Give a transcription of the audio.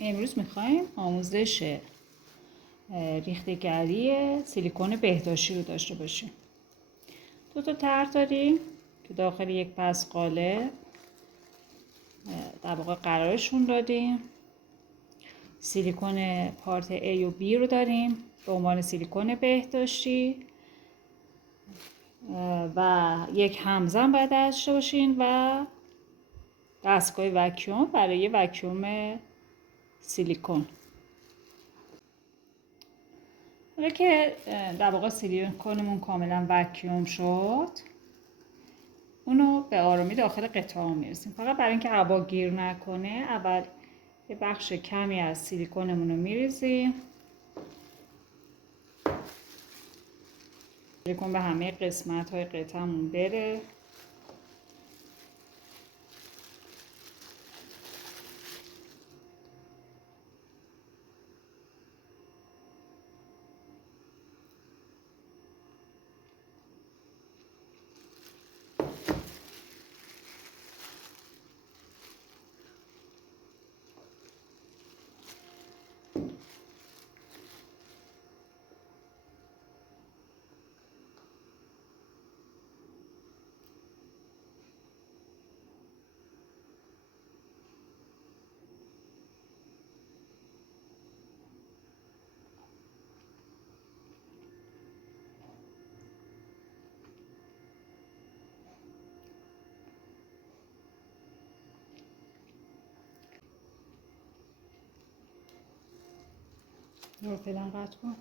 امروز میخوایم آموزش ریخته‌گری سیلیکون بهداشتی رو داشته باشیم. دو تا طرح داریم که داخل یک پس قالب در واقع قرارشون دادیم. سیلیکون پارت A و B رو داریم به عنوان سیلیکون بهداشتی و یک همزن باید داشته باشین و دستگاه وکیوم برای وکیوم سیلیکون. حالا که در واقع سیلیکونمون کاملا وکیوم شد، اونو به آرامی داخل قطعه میرسیم. فقط برای اینکه هوا گیر نکنه اول یه بخش کمی از سیلیکونمون رو میریزیم. سیلیکون به همه قسمت های قطعه‌مون بره. رو فعلا قطع کن.